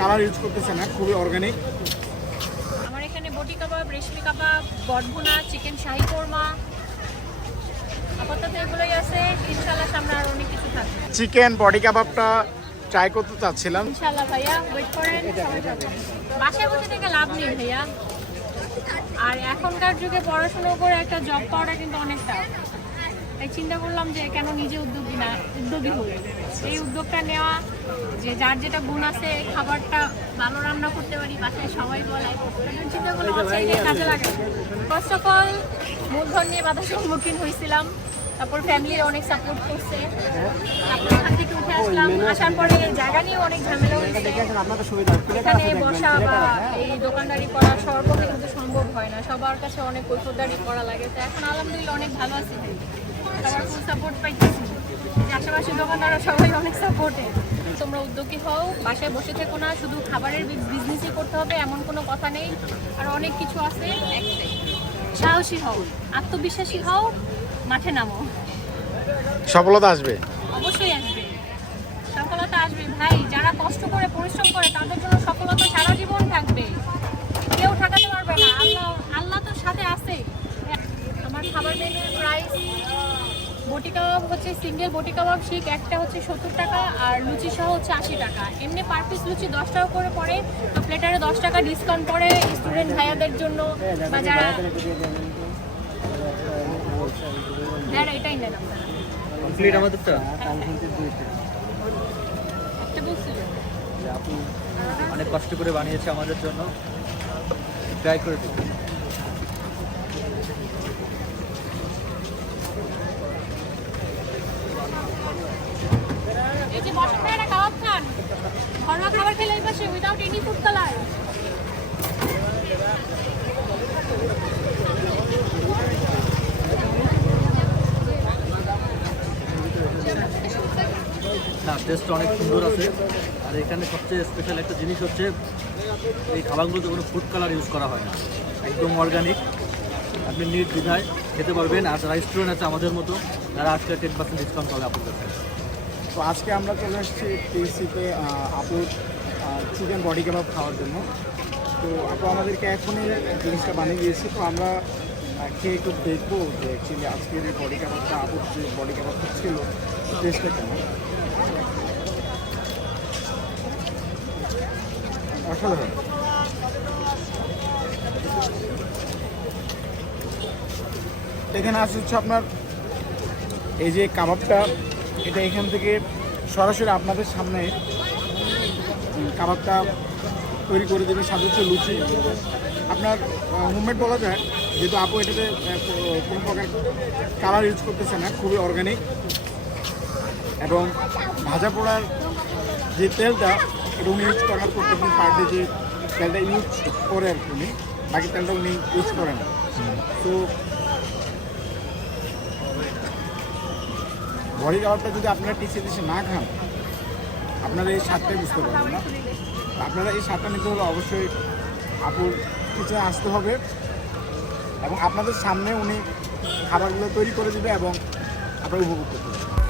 Colour use করতেছে না খুবই অর্গানিক আমার এখানে বটি কাবাব রেশমি কাবাব বটভুনা চিকেন শাহি কোরমা। আপাতত এগুলোই আছে। ইনশাল্লাহ সামনে আর অনেক কিছু থাকবে। চিকেন বডি কাবাবটা ট্রাই করতে চাচ্ছিলাম। ইনশাল্লাহ ভাইয়া ওয়েট করেন সবাই পাবেন। বাসায় বসে থেকে লাভ নেই ভাইয়া। আর এখনকার যুগে পড়াশোনা করে একটা জব পাওয়াটা কিন্তু অনেক টাফ তাই চিন্তা করলাম যে কেন নিজে উদ্যোগী না উদ্যোগী হই এই উদ্যোগটা নেওয়া যে যার যেটা গুণ আছে খাবারটা ভালো রান্না করতে পারি বাসায় সবাই বলে। চিন্তা করলাম কাজে লাগে। ফার্স্ট অফ অল মূলধন নিয়ে বাধার সম্মুখীন হয়েছিলাম। তারপর ফ্যামিলির অনেক সাপোর্ট করছে। আসলাম। আসার পরে জায়গা নিয়ে অনেক ঝামেলা হয়েছে। এখানে বসা বা এই দোকানদারি করা সবার পক্ষে কিন্তু সম্ভব হয় না। সবার কাছে অনেক কৈফদারি করা লাগে। তো এখন আলহামদুলিল্লাহ অনেক ভালো আছি। সবার ফুল সাপোর্ট পাইতেছি। যে আশেপাশে দোকানদাররা সবাই অনেক সাপোর্টে তোমরা উদ্যোগী হও, বাসায় বসে থেকো না। শুধু খাবারের বিজনেসই করতে হবে, এমন কোনো কথা নেই। আর অনেক কিছু আছে। একটাই সাহসী হও, আত্মবিশ্বাসী হও। মাঠে নামো। সফলতা আসবে। অবশ্যই আসবে। সফলতা আসবে। ভাই যারা কষ্ট করে পরিশ্রম করে তাদের জন্য সফলতা সারা জীবন থাকবে। কেউ ঠেকাতে পারবে না। আল্লাহ আল্লাহ তো সাথে আছে। আমার খাবার মেনুর প্রাইস বটি কাবাব হচ্ছে সিঙ্গেল বটি কাবাব শিক একটা হচ্ছে সত্তর টাকা আর লুচি সহ হচ্ছে আশি টাকা। এমনি পার পিস লুচি দশ টাকা করে পড়ে। তো প্লেটারে দশ টাকা ডিসকাউন্ট পড়ে স্টুডেন্ট ভাইয়াদের জন্য বা যারা যারা এটাই নেন কমপ্লিট আমাদেরটা? একটা বলছিলেন আপু অনেক কষ্ট করে বানিয়েছে আমাদের জন্য। ট্রাই করে দেখুন। এই যে বসেন ভাইরা কাবাব খান। ঘরোয়া খাবার খেলে এই পাশে উইদাউট এনি ফুড কালার হ্যাঁ টেস্ট অনেক সুন্দর আছে। আর এখানে সবচেয়ে স্পেশাল একটা জিনিস হচ্ছে, এই খাবারগুলোতে কোনো ফুড কালার ইউজ করা হয় না। একদম অর্গানিক আপনি নিট বিধায় খেতে পারবেন। আর যারা স্টুডেন্ট আছে আমাদের মতো, তারা আজকে টেন পার্সেন্ট ডিসকাউন্ট পাবে আপনার কাছে। তো আজকে আমরা চলে এসেছি টিএসিতে আপুর চিকেন বডি কাবাব খাওয়ার জন্য। তো আপু আমাদেরকে এখনই জিনিসটা বানিয়ে দিয়েছে। তো আমরা খেয়ে একটু দেখব যে অ্যাকচুয়ালি আজকের এই বডি কাবাবটা আপুর যে বডি কাবাবটা ছিল টেস্টটা কেমন। এখানে আছে হচ্ছে আপনার এই যে কাবাবটা, এটা এখান থেকে সরাসরি আপনাদের সামনে কাবাবটা তৈরি করে দেবে, সাথে হচ্ছে লুচি। আপনার হোমমেড বলা যায়, যেহেতু আপু এটাতে কোনো প্রকার কালার ইউজ করতেছে না, খুবই অর্গানিক এবং ভাজা পোড়ার যে তেলটা এটা উনি ইউজ করার প্রত্যেকদিন পার ডে যে তেলটা ইউজ করে আর কি উনি বাকি তেলটা উনি ইউজ করেন। তো বড়ি খাবারটা যদি আপনারা টিসে টিসে না খান আপনারা এই স্বাদটাই বুঝতে পারবেন না। আপনারা এই স্বাদটা নিতে হলে অবশ্যই আপুর কিচেনে আসতে হবে এবং আপনাদের সামনে উনি খাবারগুলো তৈরি করে দেবে এবং আপনারা উপভোগ করতে পারবেন।